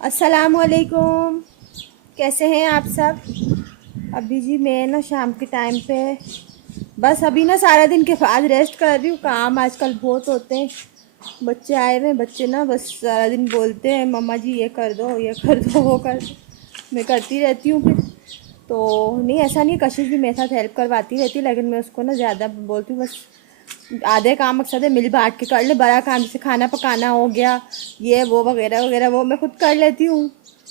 अस्सलामुअलैकुम, कैसे हैं आप सब। अभी जी मैं ना शाम के टाइम पे बस अभी ना सारा दिन के बाद रेस्ट कर रही हूँ। काम आजकल बहुत होते हैं, बच्चे आए हुए हैं। बच्चे ना बस सारा दिन बोलते हैं मम्मा जी ये कर दो, ये कर दो, वो कर दो। मैं करती रहती हूँ फिर तो नहीं, ऐसा नहीं, कशिश भी मेरे साथ हेल्प करवाती रहती है, लेकिन मैं उसको ना ज़्यादा बोलती हूँ बस आधे काम मकसद है मिल बांट के कर ले। बड़ा काम जैसे खाना पकाना हो गया, ये वो वगैरह वगैरह, वो मैं खुद कर लेती हूँ।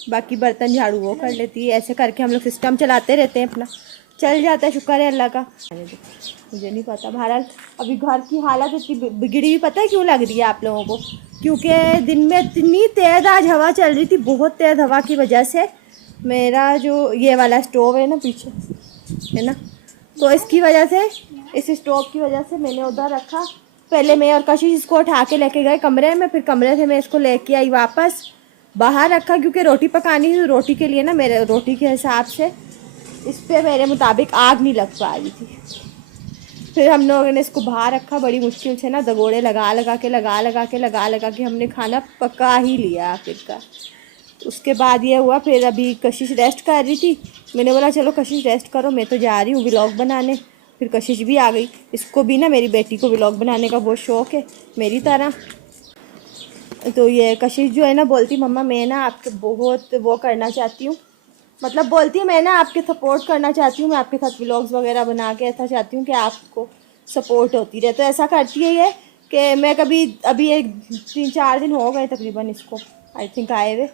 बाकी बर्तन झाड़ू वो कर लेती है। ऐसे करके हम लोग सिस्टम चलाते रहते हैं, अपना चल जाता है। शुक्र है अल्लाह का। मुझे नहीं पता, बहरहाल अभी घर की हालत इतनी बिगड़ी हुई, पता है क्यों लग रही है आप लोगों को? क्योंकि दिन में इतनी तेज़ आज हवा चल रही थी, बहुत तेज़ हवा की वजह से मेरा जो ये वाला स्टोव है ना पीछे, है ना, तो इसकी वजह से, इस स्टोव की वजह से मैंने उधर रखा। पहले मैं और कशिश इसको उठा के लेके गए कमरे में, फिर कमरे से मैं इसको लेके आई वापस बाहर रखा, क्योंकि रोटी पकानी थी। रोटी के लिए ना मेरे रोटी के हिसाब से इस पर मेरे मुताबिक आग नहीं लग पा रही थी। फिर हम लोगों ने इसको बाहर रखा, बड़ी मुश्किल से ना दगोड़े लगा लगा के हमने खाना पका ही लिया आखिरकार। उसके बाद ये हुआ, फिर अभी कशिश रेस्ट कर रही थी। मैंने बोला चलो कशिश रेस्ट करो, मैं तो जा रही हूँ व्लॉग बनाने। फिर कशिश भी आ गई। इसको भी ना, मेरी बेटी को व्लॉग बनाने का बहुत शौक़ है मेरी तरह। तो ये कशिश जो है ना बोलती मम्मा मैं ना आपके बहुत वो करना चाहती हूँ, मतलब बोलती है मैं ना आपके सपोर्ट करना चाहती हूँ, मैं आपके साथ व्लॉग्स वगैरह बना के ऐसा चाहती हूँ कि आपको सपोर्ट होती रहे। तो ऐसा करती है ये कि मैं कभी अभी एक 3-4 दिन हो गए तकरीबन इसको आई थिंक आए हुए।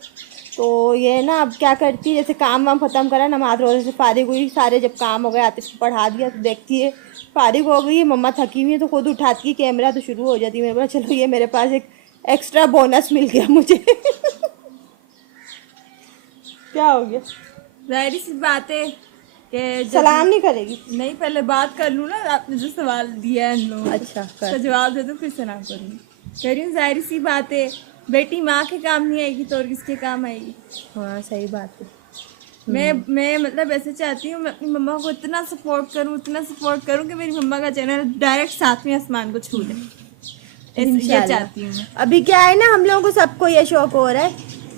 तो ये ना अब क्या करती है, जैसे काम वाम ख़त्म करा, नमाज रोज़े से फारिग हुई, सारे जब काम हो गए आतिफ को पढ़ा दिया, तो देखती है फारिग हो गई है, मम्मा थकी हुई है, तो खुद उठाती है कैमरा, तो शुरू हो जाती है। मैंने बोला चलो ये मेरे पास एक एक्स्ट्रा बोनस मिल गया मुझे। क्या हो गया? जाहिर सी बात है कि सलाम नहीं करेगी? नहीं, पहले बात कर लूँ ना। आपने जो सवाल दिया है इन लोगों को, अच्छा कर। उसका जवाब दे दो फिर सलाम करूँगी। कह रही हूँ जाहिर सी बात है, बेटी माँ के काम नहीं आएगी तो और किसके काम आएगी। हाँ सही बात है। मैं मतलब ऐसे चाहती हूँ मैं अपनी मम्मा को इतना सपोर्ट करूँ कि मेरी मम्मा का चैनल डायरेक्ट 7वें आसमान को छू ले। ये इंशाल्लाह। चाहती हूँ मैं। अभी क्या है ना, हम लोगों को सबको ये शौक हो रहा है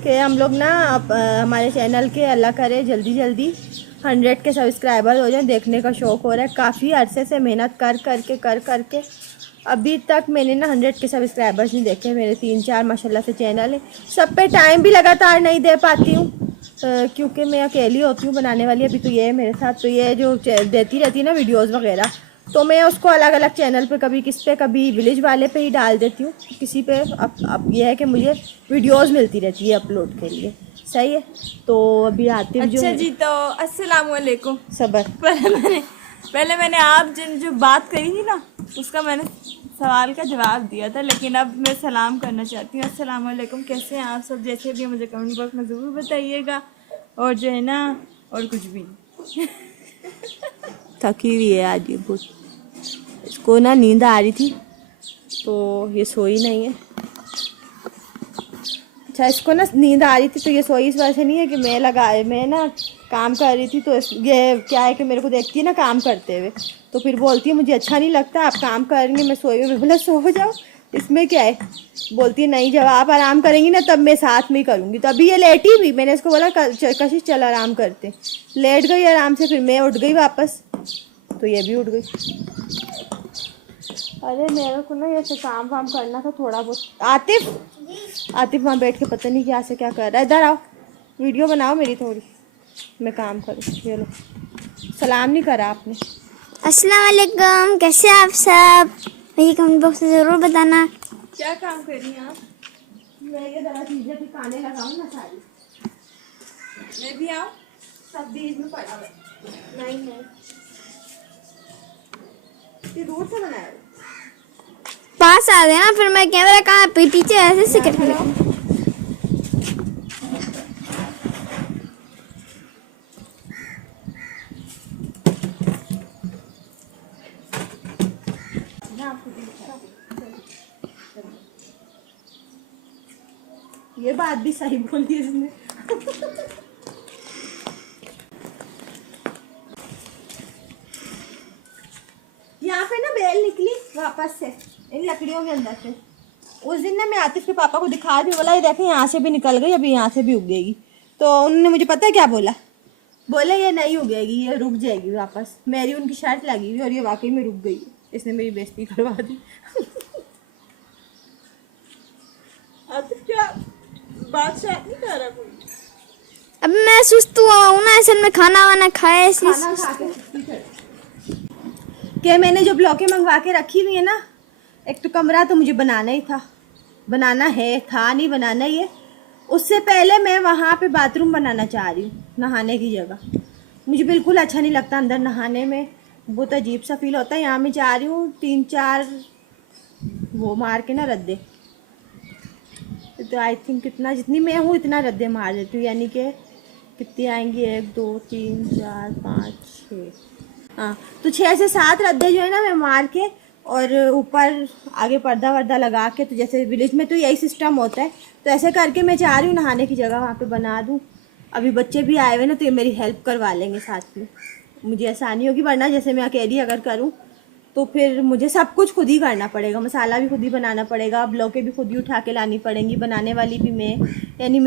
कि हम लोग ना हमारे चैनल के अल्लाह करे जल्दी जल्दी 100 के सब्सक्राइबर हो जाए। देखने का शौक हो रहा है, काफ़ी अरसे से मेहनत कर करके अभी तक मैंने ना 100 के सब्सक्राइबर्स नहीं देखे। मेरे 3-4 माशाल्लाह से चैनल है। सब पे टाइम भी लगातार नहीं दे पाती हूँ क्योंकि मैं अकेली होती हूँ बनाने वाली। अभी तो ये है मेरे साथ, तो ये जो देती रहती है ना वीडियोस वगैरह, तो मैं उसको अलग अलग चैनल पे कभी किस पे, कभी विलेज वाले पे ही डाल देती हूँ किसी पे। अब ये है कि मुझे वीडियोस मिलती रहती है अपलोड के लिए। सही है। तो अभी आतिफ जो अच्छा है, जी, तो अस्सलाम वालेकुम। सबर। पहले मैंने आप जिन जो बात करी थी ना, उसका मैंने सवाल का जवाब दिया था, लेकिन अब मैं सलाम करना चाहती हूँ। अस्सलाम वालेकुम, कैसे हैं आप सब? जैसे भी मुझे कमेंट बॉक्स में ज़रूर बताइएगा। और जो है ना, और कुछ भी नहीं। थकी हुई है आज ये बहुत, इसको ना नींद आ रही थी तो ये सोई नहीं है। अच्छा, इसको ना नींद आ रही थी तो ये सोई इस वजह से नहीं है कि मैं ना काम कर रही थी, तो ये क्या है कि मेरे को देखती है ना काम करते हुए, तो फिर बोलती है मुझे अच्छा नहीं लगता आप काम करेंगे, मैं सोई हुई। मैं बोला सो जाओ, इसमें क्या है। बोलती है नहीं, जब आप आराम करेंगी ना तब मैं साथ में ही करूँगी। तो अभी ये लेटी भी, मैंने इसको बोला कशिश चल आराम करते, लेट गई आराम से। फिर मैं उठ गई वापस, तो ये भी उठ गई। अरे मेरे को ना ये काम वाम करना था थोड़ा बहुत। आतिफ वहाँ बैठ के पता नहीं क्या से क्या कर रहा है। इधर आओ, वीडियो बनाओ मेरी थोड़ी, मैं काम करूँ। ये लो, सलाम नहीं करा आपने। अस्सलाम वालेकुम, कैसे आप सब? मुझे कमेंट बॉक्स में ज़रूर बताना। क्या काम कर रही हैं आप? मैं ये ज़रा चीज़ें ठिकाने लगाऊँ ना सारी। मैं भी आऊँ? सब बीच में पड़ा हुआ। नहीं ये दूर से बनाया है। पास आ गए ना, फिर मैं कैमरा कहाँ पीछे ऐसे से करके लगा। ये बात भी सही बोली इसने। यहाँ पे ना बेल निकली वापस से इन लकड़ियों के अंदर से, उस दिन ना मैं आतिफ के पापा को दिखा दी, बोला ये देखें यहाँ से भी निकल गई, अभी यहाँ से भी उगेगी। तो उन्होंने मुझे पता है क्या बोला, बोले ये नहीं उगेगी, ये रुक जाएगी वापस। मेरी उनकी शर्त लगी हुई और ये वाकई में रुक गई। इसने मेरी बेइज्जती करवा दी। आतिफ क्या बात से नहीं कर रहा कोई? अब मैं सुस्त हुआ हूँ ना, असल में खाना वाना खाए खाना खा के सुस्ती के मैंने जो ब्लॉकें मंगवा के रखी हुई है ना, एक तो कमरा तो मुझे बनाना ही था, बनाना है, था नहीं बनाना ही है। उससे पहले मैं वहाँ पे बाथरूम बनाना चाह रही हूँ, नहाने की जगह। मुझे बिल्कुल अच्छा नहीं लगता अंदर नहाने में, बहुत अजीब सा फील होता है। यहाँ मैं चाह रही हूँ 3-4 वो मार के ना रद्दे, तो आई थिंक कितना जितनी मैं हूँ इतना रद्दे मार देती हूँ, यानी कि कितनी आएंगी 1 2 3 4 5 6, हाँ तो 6 से 7 रद्दे जो है ना मैं मार के, और ऊपर आगे पर्दा वर्दा लगा के, तो जैसे विलेज में तो यही सिस्टम होता है, तो ऐसे करके मैं चाह रही हूँ नहाने की जगह वहाँ पे बना दूँ। अभी बच्चे भी आए हुए ना, तो ये मेरी हेल्प करवा लेंगे साथ में, मुझे आसानी होगी। वरना जैसे मैं अकेली अगर करूँ तो फिर मुझे सब कुछ खुद ही करना पड़ेगा, मसाला भी खुद ही बनाना पड़ेगा, ब्लॉकें भी खुद ही उठा के लानी पड़ेंगी, बनाने वाली भी मैं, यानी